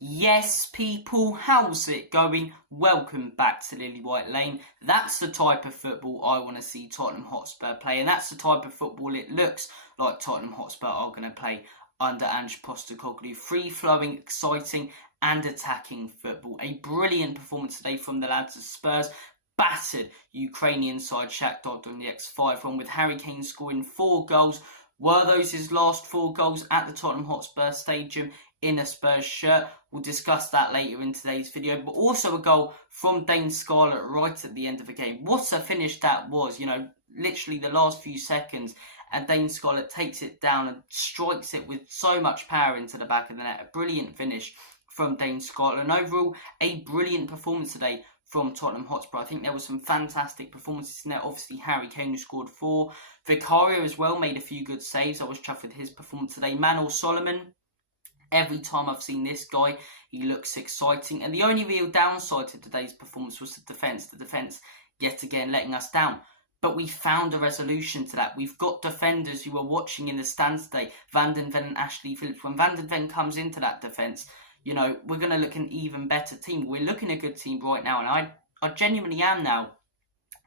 Yes, people, how's it going? Welcome back to Lily White Lane. That's the type of football I want to see Tottenham Hotspur play, and that's the type of football it looks like Tottenham Hotspur are going to play under Postecoglou. Free-flowing, exciting and attacking football. A brilliant performance today from the lads of Spurs. Battered Ukrainian side Shaktar Donetsk 5-1 with Harry Kane scoring 4 goals. Were those his last 4 goals at the Tottenham Hotspur Stadium in a Spurs shirt? We'll discuss that later in today's video. But also a goal from Dane Scarlett right at the end of the game. What a finish that was, literally the last few seconds. And Dane Scarlett takes it down and strikes it with so much power into the back of the net. A brilliant finish from Dane Scarlett. And overall, a brilliant performance today from Tottenham Hotspur. I think there was some fantastic performances in there. Obviously, Harry Kane scored 4. Vicario as well made a few good saves. I was chuffed with his performance today. Manor Solomon, every time I've seen this guy, he looks exciting. And the only real downside to today's performance was the defence. The defence, yet again, letting us down. But we found a resolution to that. We've got defenders who are watching in the stands today. Van den Ven and Ashley Phillips. When Van den Ven comes into that defence, we're going to look an even better team. We're looking a good team right now. And I genuinely am now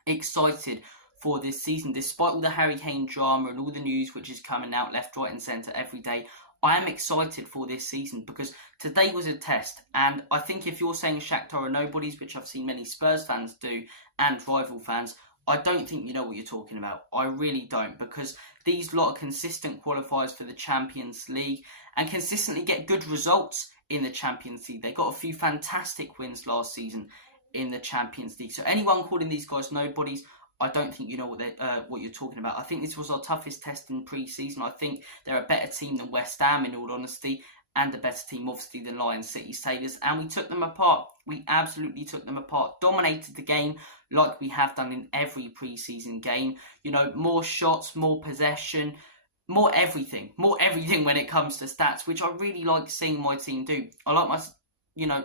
excited for this season. Despite all the Harry Kane drama and all the news which is coming out left, right and centre every day, I am excited for this season because today was a test. And I think if you're saying Shaktar are nobodies, which I've seen many Spurs fans do and rival fans, I don't think you know what you're talking about. I really don't, because these lot are consistent qualifiers for the Champions League and consistently get good results in the Champions League. They got a few fantastic wins last season in the Champions League. So anyone calling these guys nobodies, I don't think you know what you're talking about. I think this was our toughest test in pre-season. I think they're a better team than West Ham, in all honesty, and a better team, obviously, than Lion City Sailors. And we took them apart. We absolutely took them apart. Dominated the game like we have done in every pre-season game. More shots, more possession, more everything when it comes to stats, which I really like seeing my team do. I like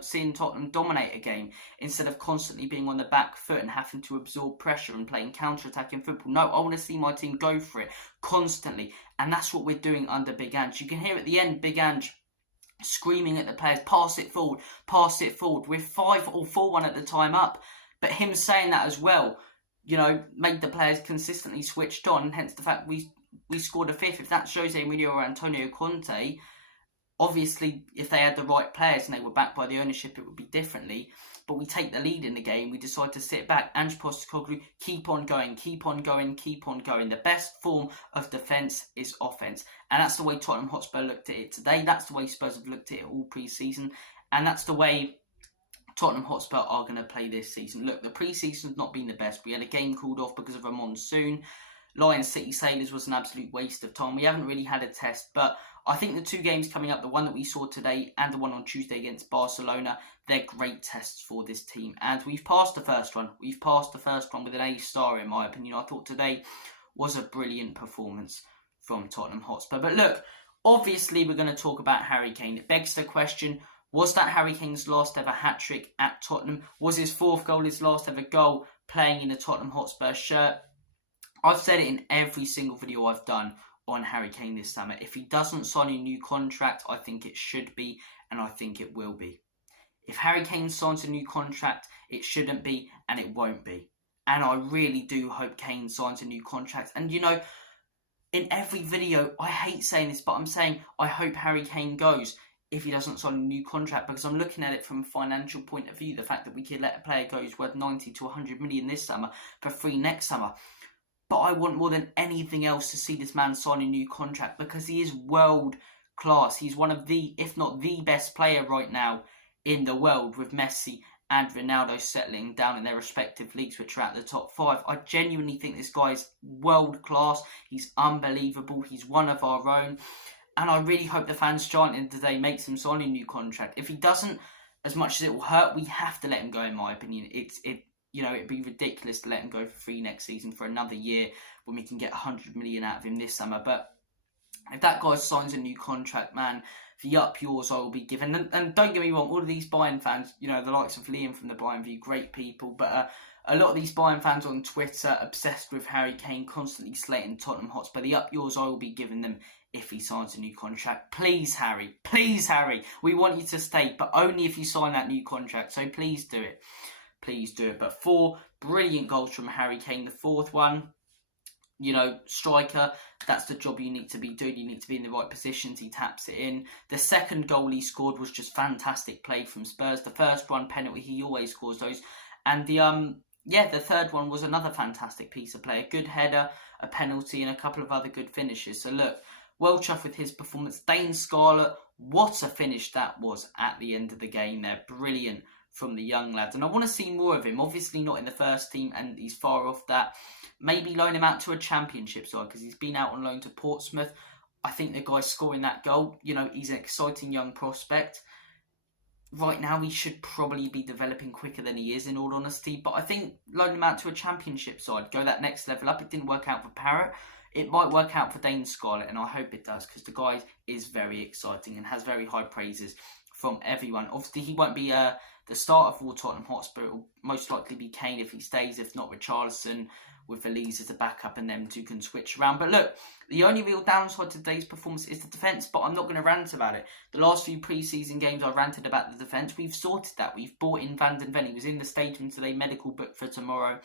seeing Tottenham dominate a game instead of constantly being on the back foot and having to absorb pressure and playing counter-attacking football. No, I want to see my team go for it constantly. And that's what we're doing under Big Ange. You can hear at the end, Big Ange screaming at the players, pass it forward, pass it forward. We're 5 or 4-1 at the time up. But him saying that as well, made the players consistently switched on. Hence the fact we scored a 5th. If that's Jose Mourinho or Antonio Conte, obviously, if they had the right players and they were backed by the ownership, it would be differently. But we take the lead in the game. We decide to sit back. Ange Postecoglou, keep on going, keep on going, keep on going. The best form of defence is offence. And that's the way Tottenham Hotspur looked at it today. That's the way Spurs have looked at it all pre-season. And that's the way Tottenham Hotspur are going to play this season. Look, the pre-season's not been the best. We had a game called off because of a monsoon. Lion City Sailors was an absolute waste of time. We haven't really had a test, but I think the 2 games coming up, the one that we saw today and the one on Tuesday against Barcelona, they're great tests for this team. And we've passed the first one. We've passed the first one with an A-star, in my opinion. I thought today was a brilliant performance from Tottenham Hotspur. But look, obviously we're going to talk about Harry Kane. It begs the question, was that Harry Kane's last ever hat-trick at Tottenham? Was his 4th goal his last ever goal playing in a Tottenham Hotspur shirt? I've said it in every single video I've done on Harry Kane this summer. If he doesn't sign a new contract, I think it should be, and I think it will be. If Harry Kane signs a new contract, it shouldn't be, and it won't be. And I really do hope Kane signs a new contract. And in every video, I hate saying this, but I'm saying I hope Harry Kane goes if he doesn't sign a new contract, because I'm looking at it from a financial point of view. The fact that we could let a player go who's worth 90 to 100 million this summer for free next summer. But I want more than anything else to see this man sign a new contract, because he is world class. He's one of the, if not the best player right now in the world, with Messi and Ronaldo settling down in their respective leagues, which are at the top 5. I genuinely think this guy's world class. He's unbelievable. He's one of our own. And I really hope the fans chanting today makes him sign a new contract. If he doesn't, as much as it will hurt, we have to let him go, in my opinion. It'd be ridiculous to let him go for free next season for another year when we can get 100 million out of him this summer. But if that guy signs a new contract, man, the up yours I will be given. And don't get me wrong, all of these Bayern fans, the likes of Liam from the Bayern View, great people. But a lot of these Bayern fans on Twitter, obsessed with Harry Kane, constantly slating Tottenham Hotspur. The up yours I will be giving them if he signs a new contract. Please, Harry. Please, Harry. We want you to stay, but only if you sign that new contract. So please do it. Please do it. But 4 brilliant goals from Harry Kane. The 4th one, you know, striker, that's the job you need to be doing. You need to be in the right positions. He taps it in. The 2nd goal he scored was just fantastic play from Spurs. The 1st one, penalty, he always scores those. And the 3rd one was another fantastic piece of play. A good header, a penalty, and a couple of other good finishes. So look, well chuffed with his performance. Dane Scarlett, what a finish that was at the end of the game there. Brilliant from the young lad. And I want to see more of him. Obviously not in the first team, and he's far off that. Maybe loan him out to a championship side, because he's been out on loan to Portsmouth. I think the guy scoring that goal, you know, he's an exciting young prospect. Right now, he should probably be developing quicker than he is, in all honesty. But I think loan him out to a championship side, go that next level up. It didn't work out for Parrott. It might work out for Dane Scarlett, and I hope it does, because the guy is very exciting and has very high praises from everyone. Obviously, he won't be the starter for Tottenham Hotspur. It will most likely be Kane if he stays, if not Richarlison, with Elise as a backup, and them two can switch around. But look, the only real downside to today's performance is the defence, but I'm not going to rant about it. The last few pre-season games I ranted about the defence. We've sorted that. We've brought in Van den Ven. He was in the stadium today, medical booked for tomorrow.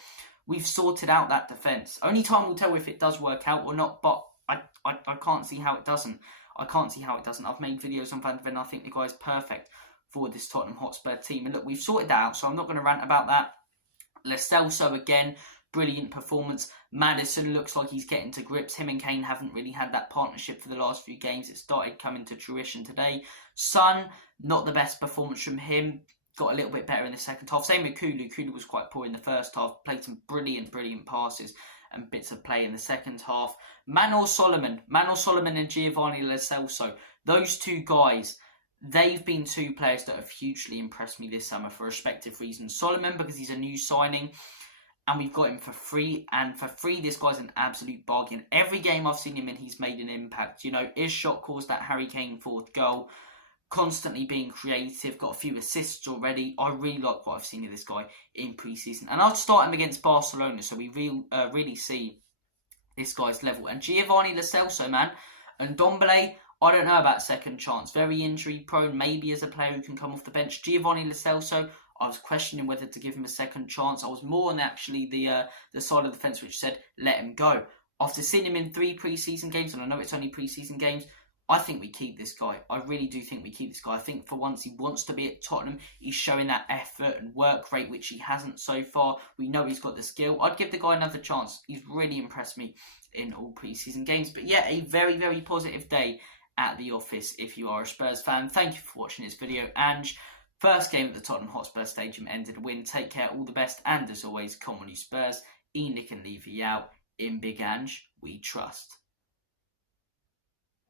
We've sorted out that defence. Only time will tell if it does work out or not, but I can't see how it doesn't. I can't see how it doesn't. I've made videos on Van den Ven. I think the guy's perfect for this Tottenham Hotspur team. And look, we've sorted that out, so I'm not going to rant about that. Lo Celso again, brilliant performance. Maddison looks like he's getting to grips. Him and Kane haven't really had that partnership for the last few games. It started coming to fruition today. Son, not the best performance from him. Got a little bit better in the second half. Same with Kulu. Kulu was quite poor in the first half. Played some brilliant passes and bits of play in the second half. Manor Solomon and Giovanni Lo Celso. Those two guys, they've been 2 players that have hugely impressed me this summer for respective reasons. Solomon, because he's a new signing, and we've got him for free. And for free, this guy's an absolute bargain. Every game I've seen him in, he's made an impact. You know, his shot caused that Harry Kane 4th goal. Constantly being creative, got a few assists already. I really like what I've seen of this guy in pre-season. And I'll start him against Barcelona, so we really see this guy's level. And Giovanni Lo Celso, man, and Ndombele, I don't know about second chance. Very injury prone, maybe as a player who can come off the bench. Giovanni Lo Celso, I was questioning whether to give him a second chance. I was more on actually the side of the fence which said, let him go. After seeing him in 3 pre-season games, and I know it's only pre-season games, I think we keep this guy. I really do think we keep this guy. I think for once he wants to be at Tottenham. He's showing that effort and work rate, which he hasn't so far. We know he's got the skill. I'd give the guy another chance. He's really impressed me in all pre-season games. But yeah, a very, very positive day at the office if you are a Spurs fan. Thank you for watching this video. Ange, first game at the Tottenham Hotspur Stadium ended a win. Take care, all the best. And as always, come on you Spurs. Nick and Levy out. In Big Ange, we trust.